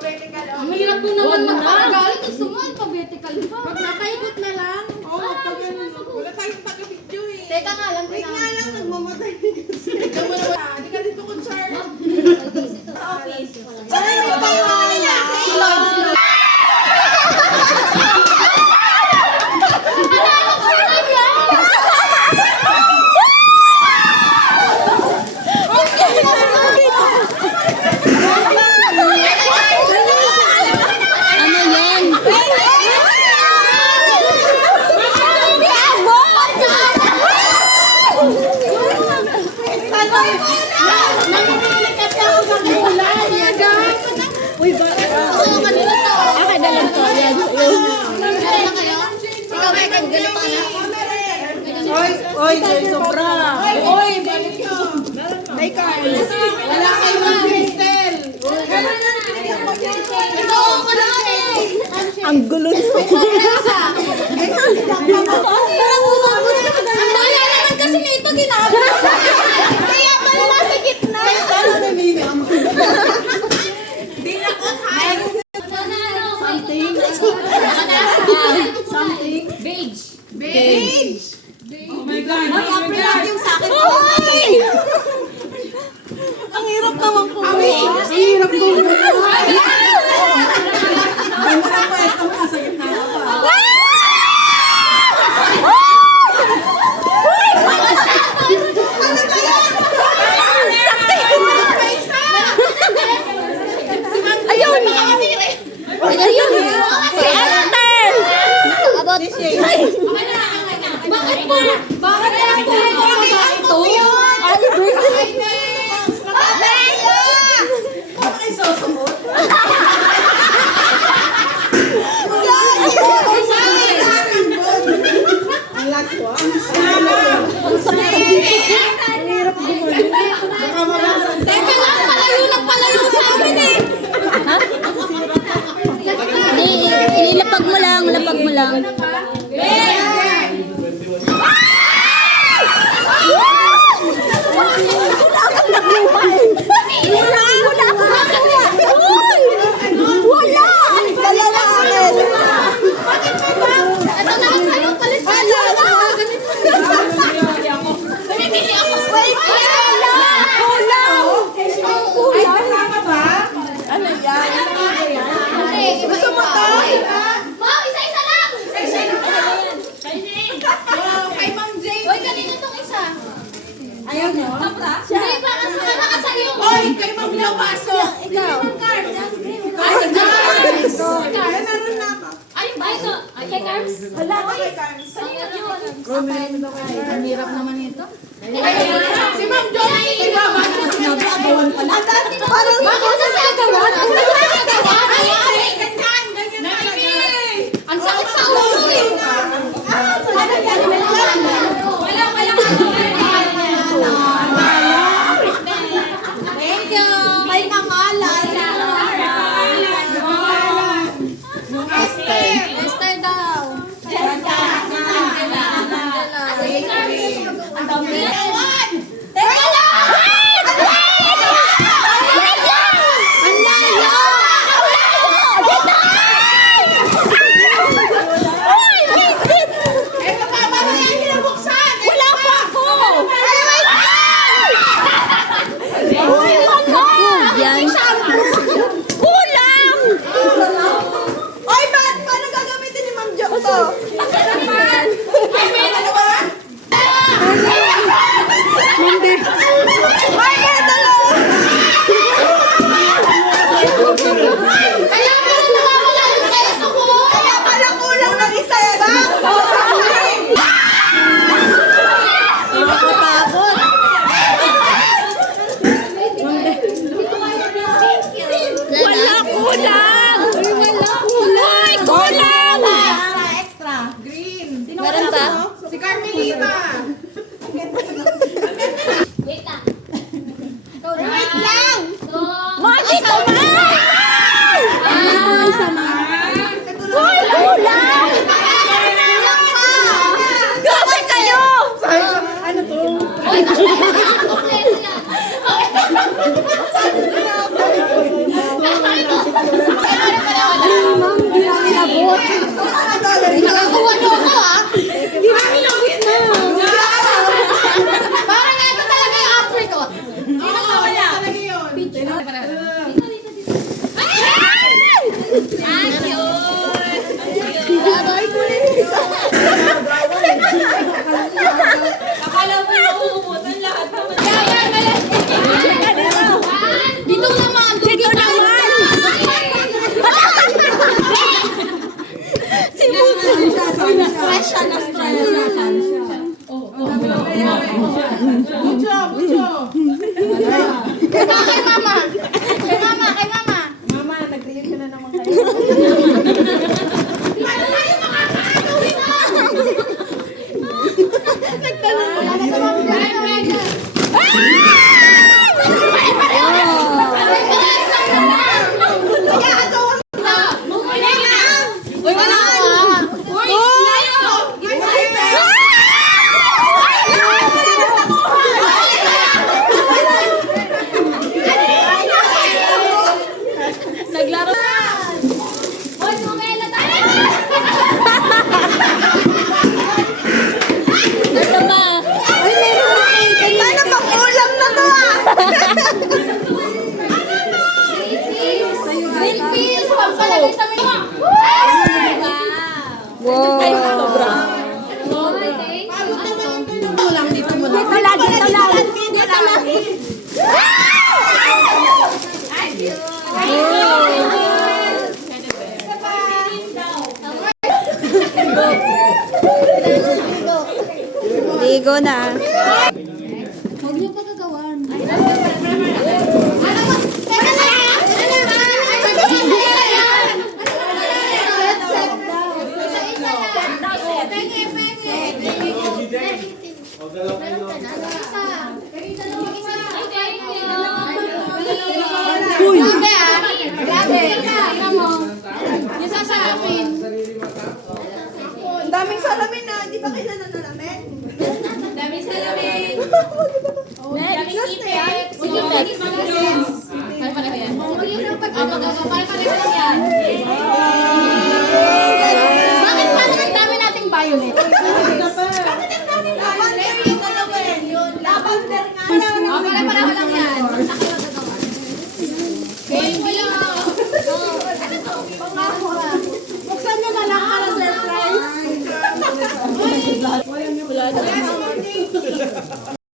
Alphabetical. Ang hirap mo naman magpapagaling. Gusto mo alphabetical pa. Magpapaikot na lang. Oo, wala tayong taga-video eh. Teka nga lang. Wait nga lang, nagmamatay din kasi. Ikaw mo naman. Hindi ka dito concern. Sa office. Sorry, may pangalan niya. Slow. Uy, bakit? Okay na lang to. Yan. Ikaw ba ikaw? Ganun pa na? Oy, sobra. Oy, balik nyo. May Carl. Wala kayo mga Crystal. Ito ako na eh. Ang gulo nyo. Ang daya naman kasi nito ginagawa. Kaya pala nasa gitna. Di na ko tayo. Something. Beige. Beige. Oh my God. Ay, apre yung sa akin. Ang hirap naman po. Ang hirap po. Ang pwesto mo sa gitna pa. Ayun! Ayun! Si Esther! About... Bakit po? Bakit na lang po ito? Ang last one. Teka lang, palayo sa amin eh. Hindi, ilapag mo lang, lapag mo lang. Wala! Dala na akin! Ito na lang sa'yo, palit pa lang. Bumibili ako. Wait! Ay, kasama ba? Ano yan? Gusto mo to? Wow, isa-isa lang. Kay Ma'am Jane. Hoy, kanino tong isa? Ayaw mo? Hindi ba? Kasama ka sa'yo. Oy, kay Ma'am Labaso. Ikaw. Ay, guys. Ay, meron na ako. Ay, ba ito? Ay, kay Carbs? Wala ko kay Carms. Ang hirap naman ito. Si Ma'am Joy. Nagagawan pala. Parang... Bakit sasagawa? Ang sasagawa? Ay, ganyan. Ganyan talaga. Ang sakit sa ulo eh. Thank you. May pangalan. Esther daw. Ang dami. Teka lang! Wait lang! Ang layo! Uy, visit! Eh, mababa mo yan. Hinabuksan. Wala pa ako! Ay, wait lang! Uy, wala! Yan. Kulang! Ay, paano gagamitin ni Ma'am Jo to? Ano ba? Hindi. Ay, may dalawa! Kaya pala nawawala yung peso ko. Kaya pala kulang ng isa lang! Nakakatakot! Wala kulang! Uy, kulang! Extra! Green. Meron pa? Si Carmelita. Wait lang. Wait lang! So, Mati ko ba? Uy, kulang! Gawin kayo! Ano to? kompleto yan. Nakakuha niyo ako, ha? Parang ito talaga yung apricot. Dito naman. Dito naman. Si Muto. Stress siya na stress. Kay mama. Kay mama. Kay mama. Mama, nag-react na naman kayo. Uy, wala ka. Uy, naglaro. Uy, sumela tayo. Ito pa. Ay, meron. Sana pang-ulam na to ah. Green peas. Pagpalagay sa mga. Wow. Ay, sobra. Dito lang, dito mo lang. Dito lang, dito lang. Dito lang. Ligo na. Huwag niyo pa gagawan. Teka Uy! Grabe ah! Grabe! Tingnan mo. Yung sasalapin. Ang daming salamin na. Di ba kailan nalamin? Daming salamin. Daming ipit. Huwag yung ipit. Pare-pareho yan. Huwag yung pag-ipit. Pare-pareho yan.